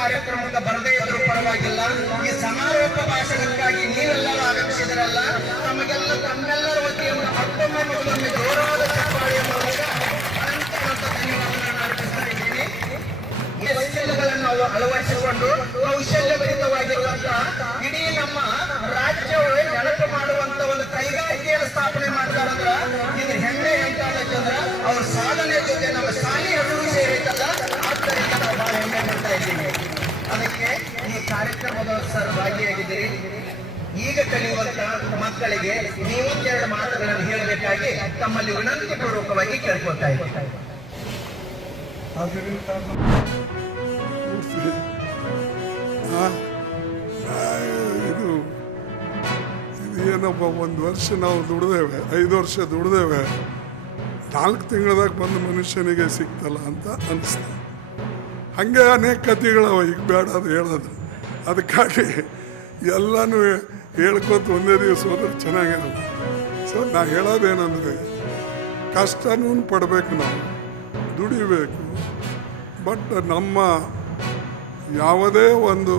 ಕಾರ್ಯಕ್ರಮಕ್ಕೆ ಬರದೇ ಇದ್ರೂ ಪರವಾಗಿಲ್ಲ. ಈ ಸಮಾರೋಪ ಭಾಷಣಕ್ಕಾಗಿ ನೀವೆಲ್ಲರೂ ಆಗಮಿಸಿದರಲ್ಲ, ತಮಗೆಲ್ಲ ತಮ್ಮೆಲ್ಲರ ವತಿಯಿಂದ ಮತ್ತೊಮ್ಮೆ ಮತ್ತೊಮ್ಮೆ ಜೋರಾದ ಚಪ್ಪಾಳೆಯ ಮೂಲಕ ಅನಂತ ಧನ್ಯವಾದಗಳನ್ನು ಅರ್ಪಿಸ್ತಾ ಇದ್ದೀನಿ. ಈ ಕೌಶಲ್ಯಗಳನ್ನು ಅಳವಡಿಸಿಕೊಂಡು ಕೌಶಲ್ಯಭರಿತವಾಗಿರುವಂತಹ ಇಡೀ ನಮ್ಮ ರಾಜ್ಯವೇ ನೆನಪು ಮಾಡುವಂತ ಒಂದು ಕೈಗಾರಿಕೆಯನ್ನು ಸ್ಥಾಪನೆ ಮಾಡ್ತಾರಂದ್ರ ಇದು ಹೆಮ್ಮೆ ಎಂತಾದ್ರೆ ಅವ್ರ ಸಾಧನೆ ಜೊತೆ ನಮ್ಮ ಶಾಲೆ ಅಡುಗೆ ಸೇರಿದ್ದಲ್ಲ. ಆದ್ದರಿಂದ ನಾವು ಬಹಳ ಹೆಮ್ಮೆ ಪಡ್ತಾ ಇದ್ದೀನಿ. ಅದಕ್ಕೆ ಈ ಕಾರ್ಯಕ್ರಮದ ಸರ್ ಭಾಗಿಯಾಗಿದ್ದೀರಿ. ಈಗ ಕಲಿಯುವಂತ ಮಕ್ಕಳಿಗೆ ನೀವೊಂದೆರಡು ಮಾತುಗಳನ್ನು ಹೇಳಬೇಕಾಗಿ ತಮ್ಮಲ್ಲಿ ವಿನಂತಿ ಪೂರ್ವಕವಾಗಿ ಕೇಳ್ಕೊಳ್ತಾ ಇದ್ದೀನಿ. ಇದು ಏನಪ್ಪ, 1 ವರ್ಷ ನಾವು ದುಡ್ದೇವೆ, 5 ವರ್ಷ ದುಡ್ದೇವೆ, 4 ತಿಂಗಳದಾಗ ಬಂದು ಮನುಷ್ಯನಿಗೆ ಸಿಕ್ತಲ್ಲ ಅಂತ ಅನಿಸ್ತು. ಹಾಗೆ ಅನೇಕ ಕಥೆಗಳವ, ಈಗ ಬೇಡ ಅದು ಹೇಳೋದು. ಅದಕ್ಕಾಗಿ ಎಲ್ಲನೂ ಹೇಳ್ಕೊತ ಒಂದೇ ದಿವಸ ಹೋದ್ರೆ ಚೆನ್ನಾಗಿರಲ್ಲ. ಸೊ ನಾ ಹೇಳೋದೇನೆಂದರೆ, ಕಷ್ಟನೂ ಪಡಬೇಕು, ನಾವು ದುಡಿಬೇಕು. ಬಟ್ ನಮ್ಮ ಯಾವುದೇ ಒಂದು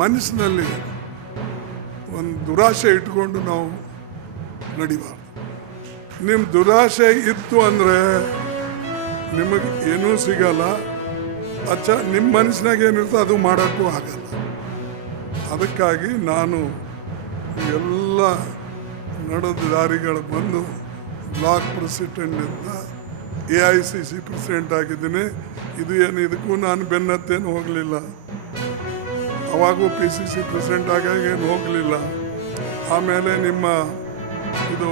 ಮನಸ್ಸಿನಲ್ಲಿ ಒಂದು ದುರಾಶೆ ಇಟ್ಕೊಂಡು ನಾವು ನಡಿಬಾರ್ದು. ನಿಮ್ಮ ದುರಾಶೆ ಇತ್ತು ಅಂದರೆ ನಿಮಗೆ ಏನೂ ಸಿಗಲ್ಲ. ನಿಮ್ಮ ಮನಸ್ಸಿನಾಗ ಏನಿರ್ತೋ ಅದು ಮಾಡೋಕ್ಕೂ ಆಗಲ್ಲ. ಅದಕ್ಕಾಗಿ ನಾನು ಎಲ್ಲ ನಡೆದ ದಾರಿಗಳು ಬಂದು ಬ್ಲಾಕ್ ಪ್ರೆಸಿಡೆಂಟಿಂದ AICC ಪ್ರೆಸಿಡೆಂಟ್ ಆಗಿದ್ದೀನಿ. ಇದು ಏನು, ಇದಕ್ಕೂ ನಾನು ಬೆನ್ನತ್ತೇನು ಹೋಗಲಿಲ್ಲ. ಅವಾಗೂ PCC ಪ್ರೆಸಿಡೆಂಟ್ ಆಗಾಗ ಏನು ಹೋಗಲಿಲ್ಲ. ಆಮೇಲೆ ನಿಮ್ಮ ಇದು